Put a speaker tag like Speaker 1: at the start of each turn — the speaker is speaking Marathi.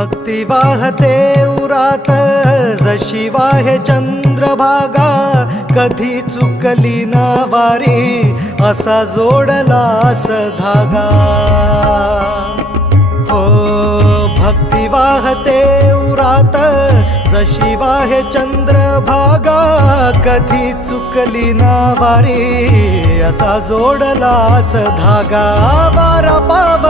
Speaker 1: भक्ती वाहते उरात जशी वाहे चंद्रभागा कधी चुकली ना वारी असा जोडला धागा हो वाहते उरात जशी वाहे चंद्र भागा कधी चुकली ना वारी असा जोडला धागा वारा पाव